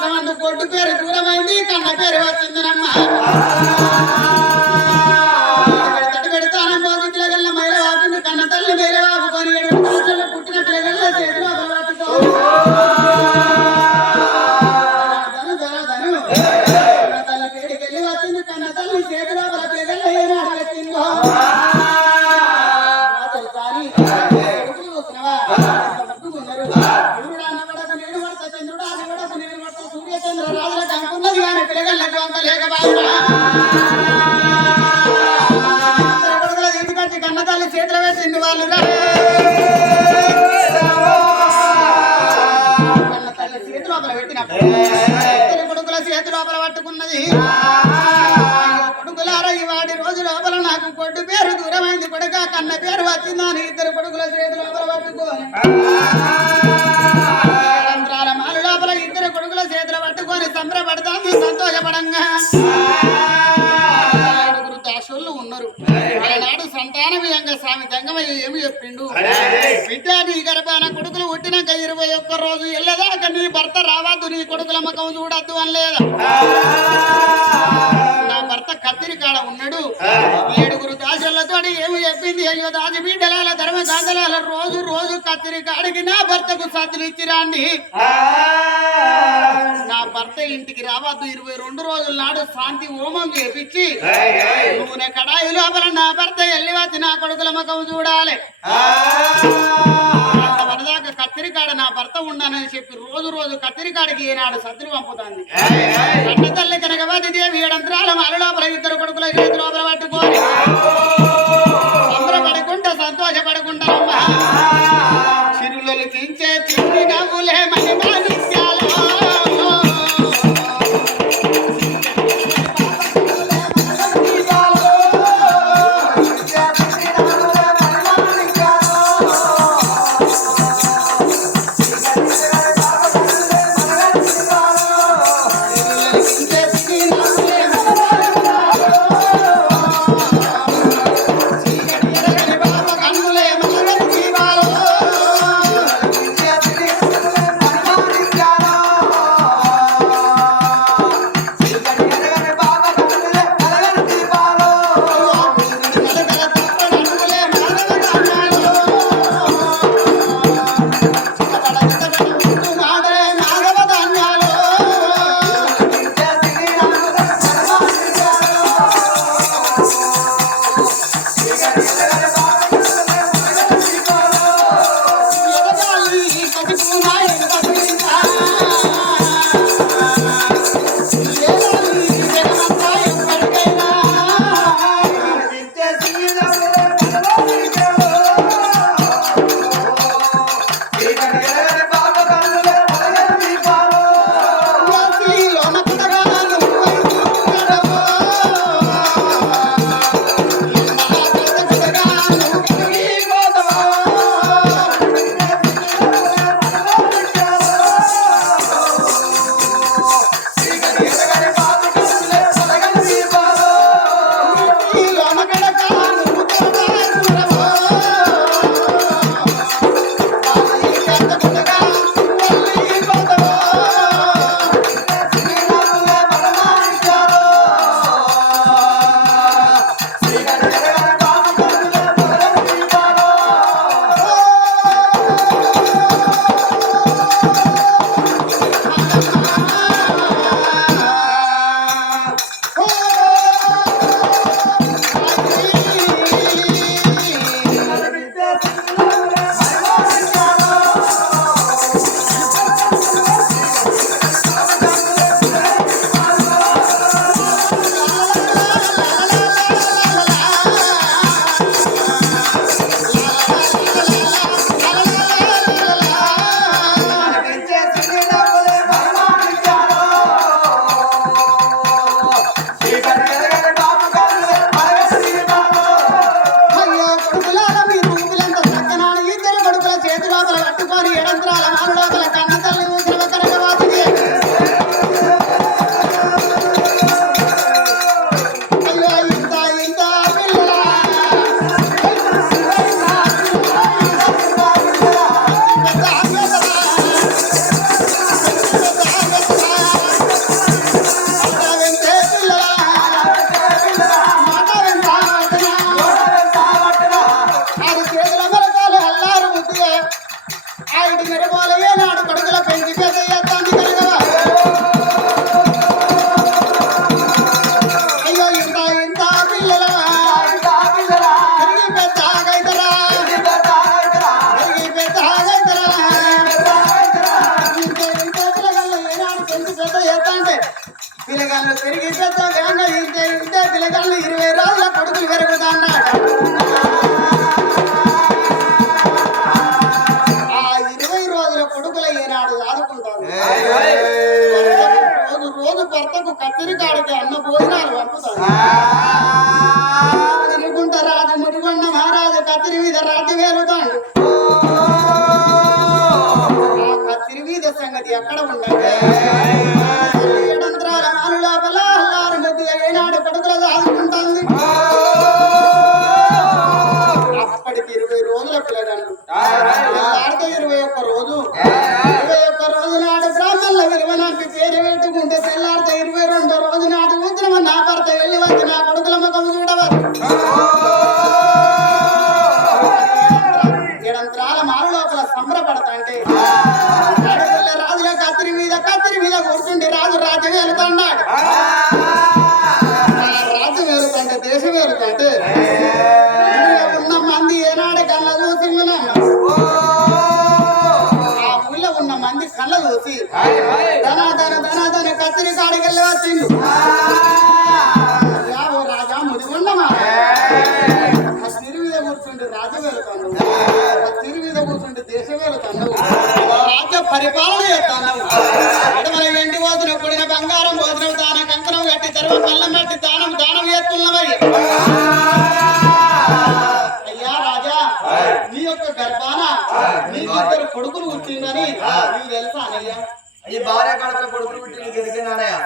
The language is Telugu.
కోసం అందుకు కొట్టు పేరు దూరమైంది కన్న పేరు వచ్చిందినమ్మ తడి పెడతాను మోగి పిల్లగల్ల మైల వాపింది కన్న తల్లి మైల వాపుకొని పుట్టిన పిల్లగల్ల చేతిలో పట్టుకో తల్లి పేడికెళ్ళి వచ్చింది కన్న తల్లి చేతిలో పిల్లగల్ల ఏనాడు పెట్టిందో కన్న తల్లి చేతులు పెట్టింది వాళ్ళు కన్న తల్లి చేతి లోపల పెట్టినప్పుడు కొడుకుల చేతి లోపల పట్టుకున్నది కొడుకులారా ఈ వాడి రోజు లోపల నాకు కొట్టు పేరు దూరమైంది కొడుక కన్న పేరు వచ్చిందని ఇద్దరు కొడుకుల చేతి లోపల పట్టుకోని యంత్రాల మాలు లోపల ఇద్దరు కొడుకుల చేతులు పట్టుకొని సంబరపడతాను సంతోషపడంగా దాసులు ఉన్నారు నాడు సంతాన విధంగా స్వామి గంగమయ్య ఏమి చెప్పిండు బిడ్డ నీ గర్భాన కొడుకులు పుట్టినాక 21 రోజు ఎల్లదాకా నీ భర్త రావద్దు నీ కొడుకుల ముఖం చూడద్దు అని లేదా నా భర్త కత్తిరి కాడ ఉన్నాడు 7 దాసులతో ఏమి చెప్పింది అయ్యో దాసి బిడ్డల ధర్మ కాదలాల రోజు రోజు కత్తిరి కాడికి నా భర్తకు సత్తులు ఇచ్చిరాండి నా భర్త ఇంటికి రావద్దు 22 రోజుల నాడు శాంతి హోమం చేపించి నూనె కడాయి లోపల నా భర్త వెళ్ళి వచ్చి నా కొడుకుల ముఖం చూడాలి మనదాకా కత్తిరికాడ నా భర్త ఉన్నానని చెప్పి రోజు రోజు కత్తిరికాడికి ఏనాడు సత్తులు పంపుతుంది కన్న తల్లి కనకవతి దేవి 7 అంతరాల మాల లోపల ఇద్దరు కొడుకుల చేతి లోపల పట్టుకోని సంబరపడకుండా సంతోషపడకుంటారమ్మా చిరులలు చించే తిండి నవ్వులే మని మానిత్యాలు కన్నులే పిల్లగాళ్ళు పెరిగి పెద్ద వేగంగా ఇంతే పిల్లగాళ్ళు 20 రోజుల కొడుకులు పెరుగుతాన్నాడు. ఆ 20 రోజుల కొడుకుల ఈనాడు ఆదుకుంటారు. రోజు భర్తకు కత్తిరి కాడికి అన్న భోజనాలు పంపుతాడు. తిరుగుంట రాజు ముడిగొండ మహారాజు కత్తిరి మీద రాజ్యం వేలుతాడు. ఆ కత్తిరి మీద సంగతి ఎక్కడ ఉండదు. ఏడంత్రాల మాను లోపల అల్లారు ముద్దుగా ఏనాడు కొడుకులు ఆదుకుంటుంది. అప్పటికి 20 రోజుల పిల్లగాళ్ళు ఆడితే 21 రోజు 21 రోజు నాడు బ్రాహ్మణుల విలువనంపి పేరు పెట్టుకుంటే తెల్లారితే 22వ రోజు నాడు ఉద్రమ నా భర్త వెళ్ళి వచ్చి నా కొడుకుల ముఖం చూడవచ్చు. ఏడంత్రాల మారు లోపల సంబరపడతాంటే రాజుల కత్తిరి మీద కూర్చుంటే రాజు రాజ్యం వెళుతున్నాడు. రాజ్యం వెళుతుంటే దేశం వెళుతుంటే ఉన్న మంది ఏనాడు కళ్ళ చూసి ఆ ఊళ్ళో ఉన్న మంది కళ్ళ చూసి ధన కత్తిరి కాడికి వెళ్ళి వచ్చిండు. ఓ రాజా ముదిగుండమా కత్తిరి మీద కూర్చుంటే రాజ్యం వెళుతాను, కత్తిరి మీద కూర్చుంటే దేశం వెళుతాను, రాజ్య పరిపాలన చేస్తాను. మన వెండి పోతున్న కొడిన బంగారం పోతున్న దాన కంకణం కట్టి తెరవ పళ్ళం కట్టి దానం చేస్తున్నామయ్య. అయ్యా రాజా, నీ యొక్క గర్భాన నీకు 2 కొడుకులు పుట్టిందని నీకు తెలుసా అన్నయ్యా? ఈ భార్య కడప కొడుకులు పుట్టి నీకు ఎదిగినానయ్య.